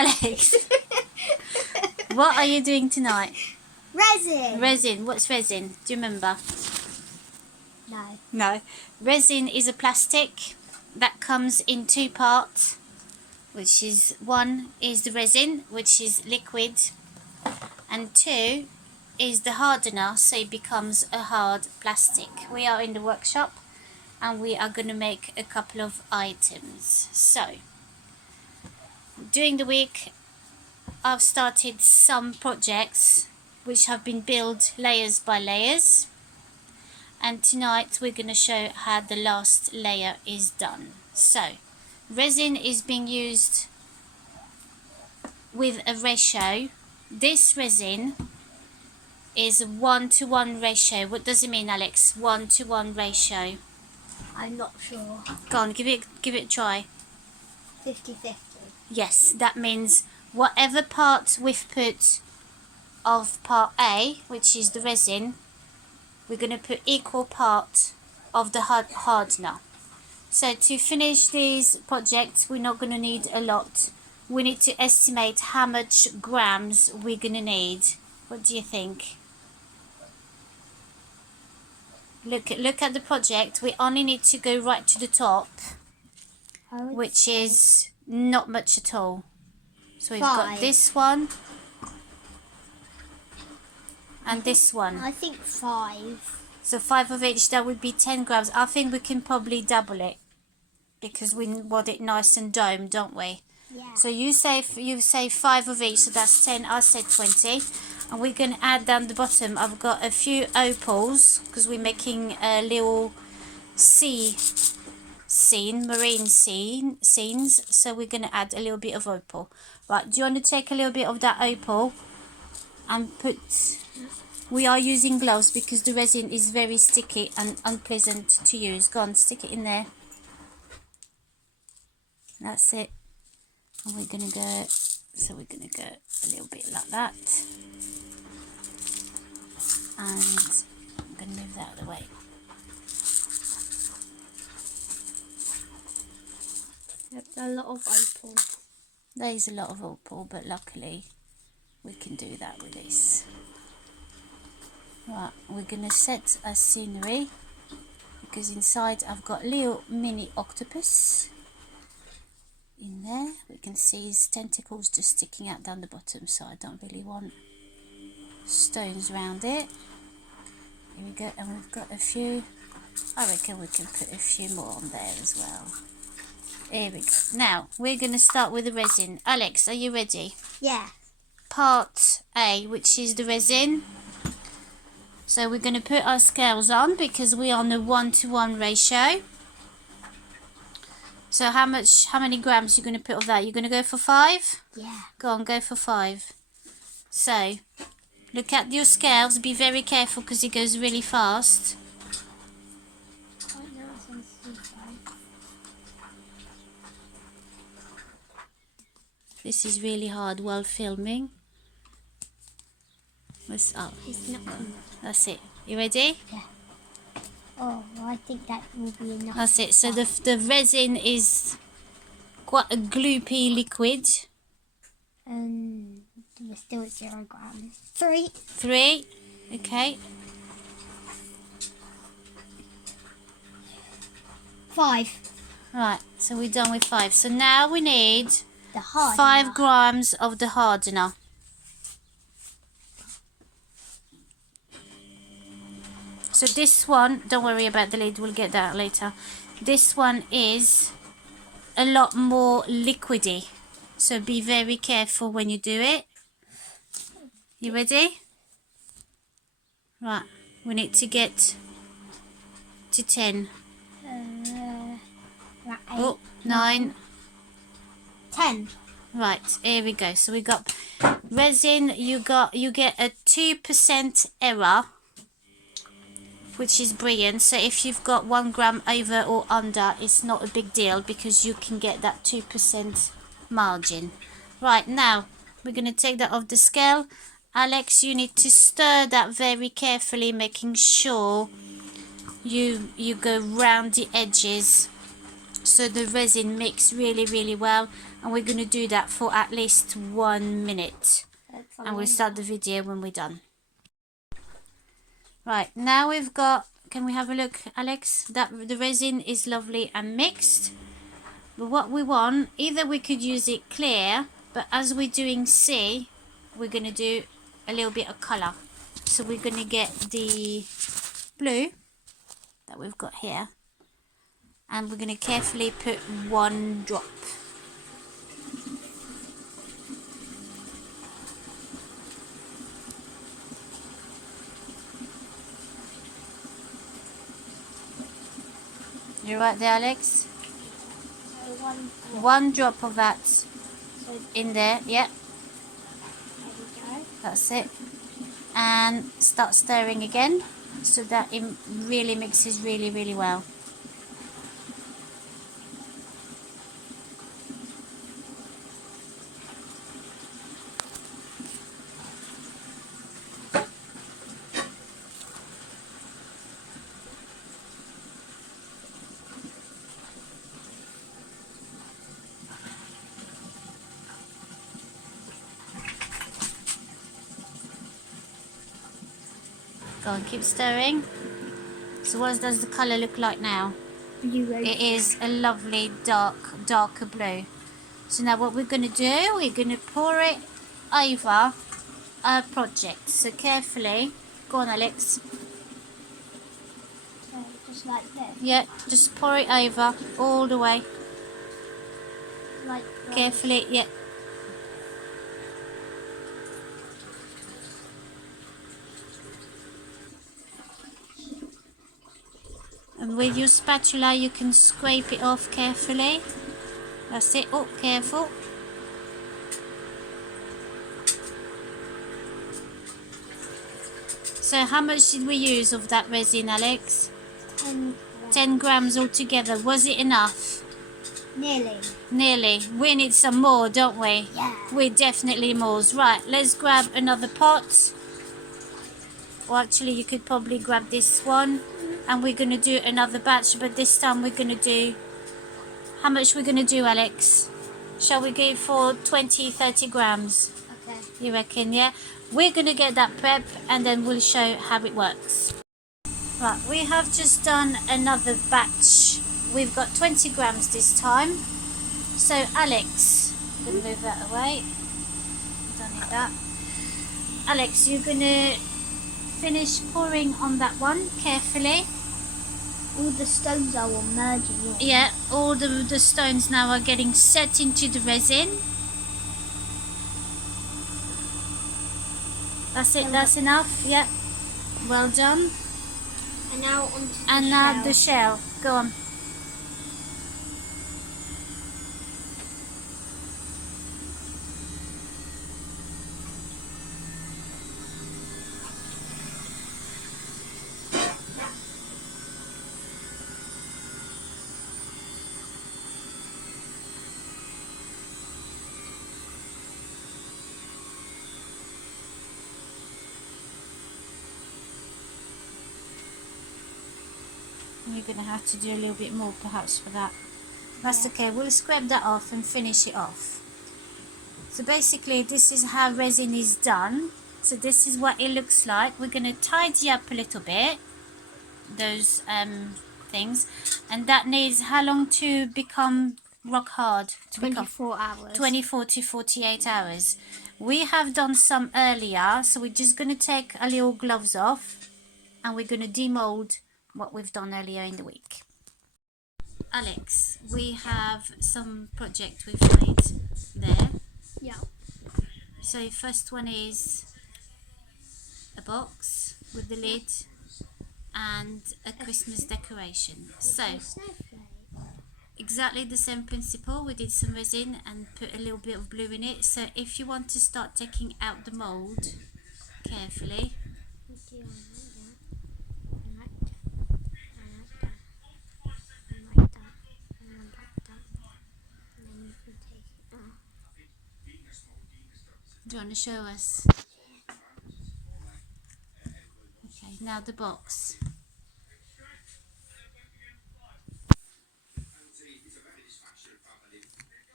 Alex, what are you doing tonight? Resin. Resin. What's resin? Do you remember? No. No. Resin is a plastic that comes in two parts, which is one is the resin, which is liquid, and two is the hardener, so it becomes a hard plastic. We are in the workshop and we are going to make a couple of items. So during the week I've started some projects which have been built layers by layers, and tonight we're going to show how the last layer is done. So resin is being used with a ratio. This resin is a 1-to-1 ratio. What does it mean, Alex? 1-to-1 ratio. I'm not sure. Go on, give it a try. 50-50. Yes, that means whatever part we've put of part A, which is the resin, we're going to put equal part of the hardener. So to finish these projects, we're not going to need a lot. We need to estimate how much grams we're going to need. What do you think? Look at the project. We only need to go right to the top, which is not much at all. So we've got this one and this one. I think 5. So 5 of each, that would be 10 grams. I think we can probably double it because we want it nice and domed, don't we? Yeah. So you say 5 of each, so that's 10. I said 20. And we're going to add down the bottom. I've got a few opals because we're making a little marine scenes. So we're going to add a little bit of opal. Right, do you want to take a little bit of that opal and put... We are using gloves because the resin is very sticky and unpleasant to use. Go on, stick it in there. That's it. And we're going to go... So we're going to go a little bit like that. And I'm going to move that out of the way. That's a lot of opal. There is a lot of opal, but luckily we can do that with this. Right, we're going to set a scenery because inside I've got a little mini octopus in there. We can see his tentacles just sticking out down the bottom, so I don't really want stones around it. Here we go, and we've got a few. I reckon we can put a few more on there as well. Here we go. Now we're going to start with the resin. Alex, are you ready? Yeah. Part A, which is the resin. So we're going to put our scales on because we're on a 1-to-1 ratio. So how many grams are you going to put of that? You're going to go for 5? Yeah. Go on, go for 5. So look at your scales. Be very careful because it goes really fast. This is really hard while filming. It's not. That's it. You ready? Yeah. Oh, I think that will be enough. That's it. So the resin is quite a gloopy liquid. We're still at 0 grams. 3. 3. Okay. 5. Right. So we're done with 5. So now we need The hardener. 5 grams of the hardener. So this one, don't worry about the lid, we'll get that later. This one is a lot more liquidy, so be very careful when you do it. You ready? Right, we need to get to 10. Right, 8, Oh, 9. 10. Right, here we go. So we got resin, you get a 2% error, which is brilliant. So if you've got 1 gram over or under, it's not a big deal because you can get that 2% margin. Right, now we're going to take that off the scale. Alex, you need to stir that very carefully, making sure you go round the edges so the resin mix really well. and we're going to do that for at least 1 minute, and we'll start the video when we're done. Right, now we've got, can we have a look, Alex? That the resin is lovely and mixed, but what we want, either we could use it clear, but as we're doing C, we're going to do a little bit of colour. So we're going to get the blue that we've got here, and we're going to carefully put 1 drop. You right there, Alex? So 1 drop of that So in there, yeah, there we go. that's it. And start stirring again so that it really mixes really well. Go and keep stirring. So what does the colour look like now? Blue. It is a lovely darker blue. So now what we're going to do, we're going to pour it over our project. So carefully, go on Alex. So just like this. Yeah, just pour it over all the way. Like Carefully, yeah. And with your spatula you can scrape it off carefully. That's it. Oh, careful. So how much did we use of that resin, Alex? 10 grams altogether. Was it enough? Nearly. Nearly. We need some more, don't we? Yeah. We definitely more. Right, let's grab another pot. Well, actually, you could probably grab this one. And we're going to do another batch, but this time we're going to do... How much we're going to do, Alex? Shall we go for 20-30 grams? Okay. You reckon, yeah? We're going to get that prep and then we'll show how it works. Right, we have just done another batch. We've got 20 grams this time. So, Alex, I'm going to move that away. Don't need that. Alex, you're going to finish pouring on that one carefully. All the stones are all merging in. Yeah, all the stones now are getting set into the resin. That's it, that's enough, yeah. Well done. And now onto the And now the shell. Go on. You're going to have to do a little bit more perhaps for that. That's okay, we'll scrap that off and finish it off. So basically this is how resin is done. So this is what it looks like. We're going to tidy up a little bit those things, and that needs how long to become rock hard? 24 hours. 24 to 48 hours. We have done some earlier, so we're just going to take a little gloves off and we're going to demold what we've done earlier in the week. Alex, we have some project we've made there. Yeah. So first one is a box with the lid and a Christmas decoration. So exactly the same principle. We did some resin and put a little bit of blue in it. So if you want to start taking out the mold carefully, do you want to show us? Okay, now the box.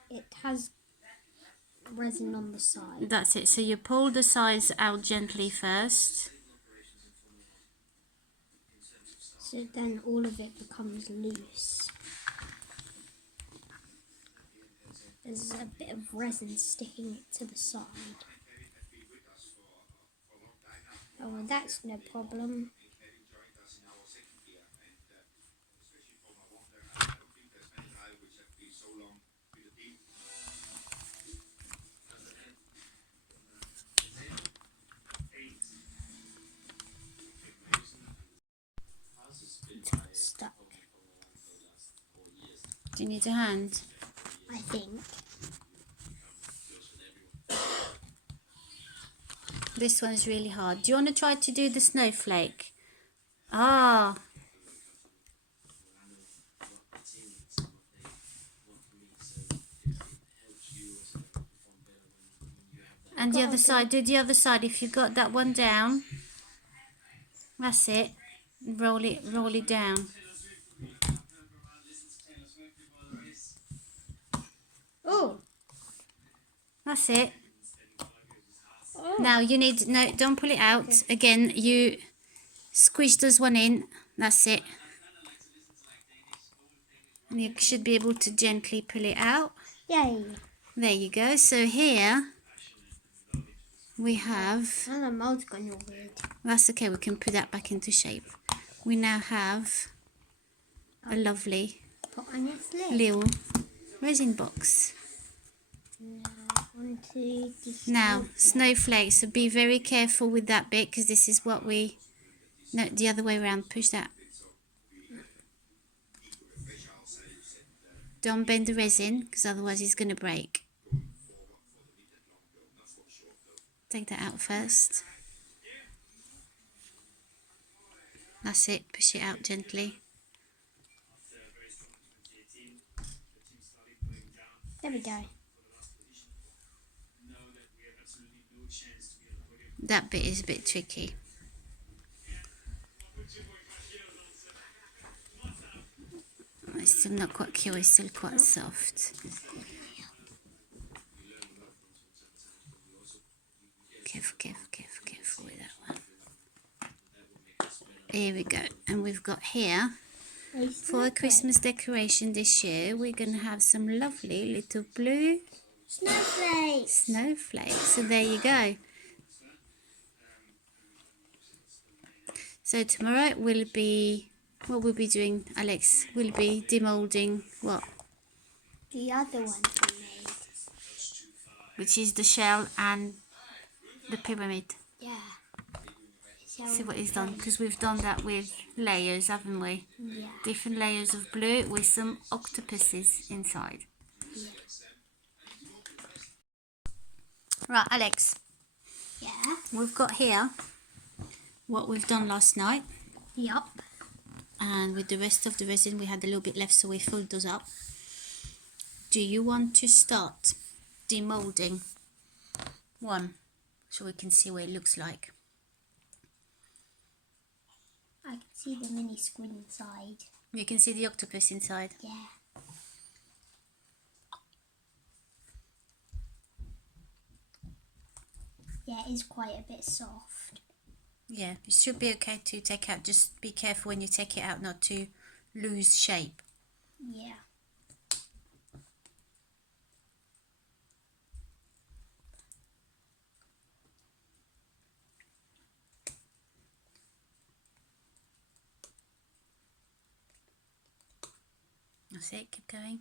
It has resin on the side. That's it. So you pull the sides out gently first. So then all of it becomes loose. There's a bit of resin sticking to the side. Oh, well, that's no problem. It's stuck, Do you need a hand? I think. This one's really hard. Do you want to try to do the snowflake? Ah. And the other side, do the other side. If you got that one down, that's it. Roll it down. Oh! That's it. Oh. Now you need, no, don't pull it out. Okay. Again, you squish this one in. That's it. And you should be able to gently pull it out. Yay! There you go. So here we have, And the mold's gone all weird. that's okay, we can put that back into shape. We now have a lovely Put on your slip. little resin box. Onto the Now, snowflakes, so be very careful with that bit because this is what we, no, the other way around, push that. Don't bend the resin because otherwise it's going to break. Take that out first. That's it, push it out gently. There we go. That bit is a bit tricky. It's still not quite cured, it's still quite soft. Careful with that one. Here we go. And we've got here, for a Christmas decoration this year, we're going to have some lovely little blue snowflakes. So there you go. So tomorrow we'll be, what we'll be doing, Alex, we'll be demoulding what? The other ones we made. Which is the shell and the pyramid. Yeah. See what he's done, because we've done that with layers, haven't we? Yeah. Different layers of blue with some octopuses inside. Yeah. Right, Alex, Yeah. we've got here what we've done last night, Yup. and with the rest of the resin we had a little bit left, so we filled those up. Do you want to start demoulding one so we can see what it looks like? I can see the mini squid inside. You can see the octopus inside. Yeah. Yeah, it is quite a bit soft. Yeah, it should be okay to take out. Just be careful when you take it out not to lose shape. Yeah. That's it, keep going.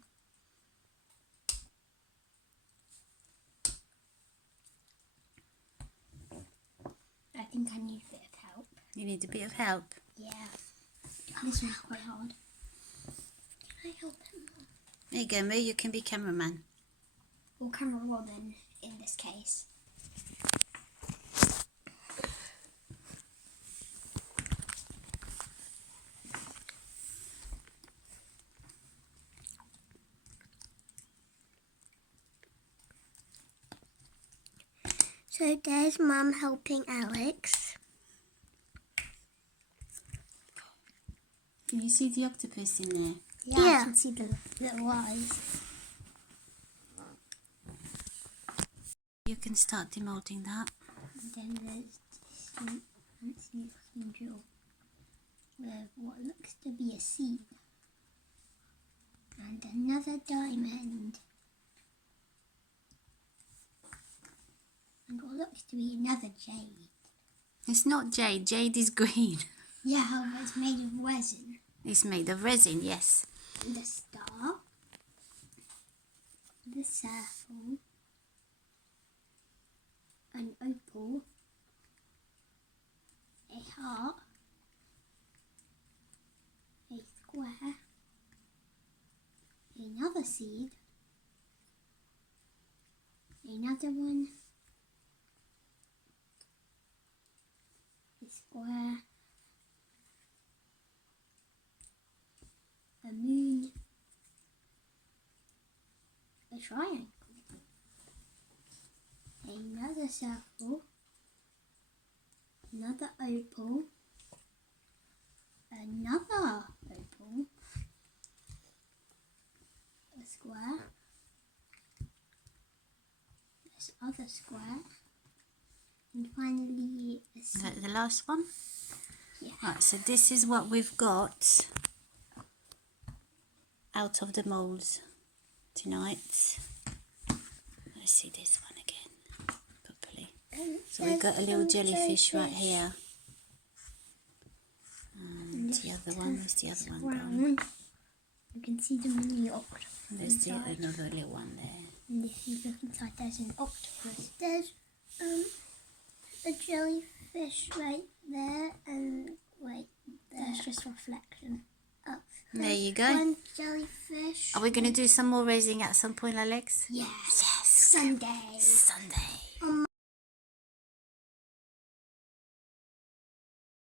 I think I need a bit of help. You need a bit of help. Yeah. This one's quite hard. Can I help him? There you go, Moo, you can be cameraman. Or camera Robin in this case. So there's Mum helping Alex. Can you see the octopus in there? Yeah. I can see the little eyes. you can start demolding that. And then there's this fancy looking drill with what looks to be a seed. And another diamond. And what looks to be another jade. It's not jade. Jade is green. Yeah, however, it's made of resin. It's made of resin, yes. The star. The circle. An opal. A heart. A square. Another seed. Another one. A square. A moon. A triangle. Another circle. Another opal. Another opal. A square. This other square. And finally a Is that the last one? Yeah. Right, so this is what we've got out of the molds tonight. Let's see this one again properly. So we've got a little jellyfish right here. And the other one, where's the other one gone? You can see them in the octopus. There's another little one there. And if you look inside, there's an octopus. There's a jellyfish right there, and wait, there's just reflection. Oh, There you go. One jellyfish. Are we going to do some more raising at some point, Alex? Yes. Yes. Sunday. Sunday.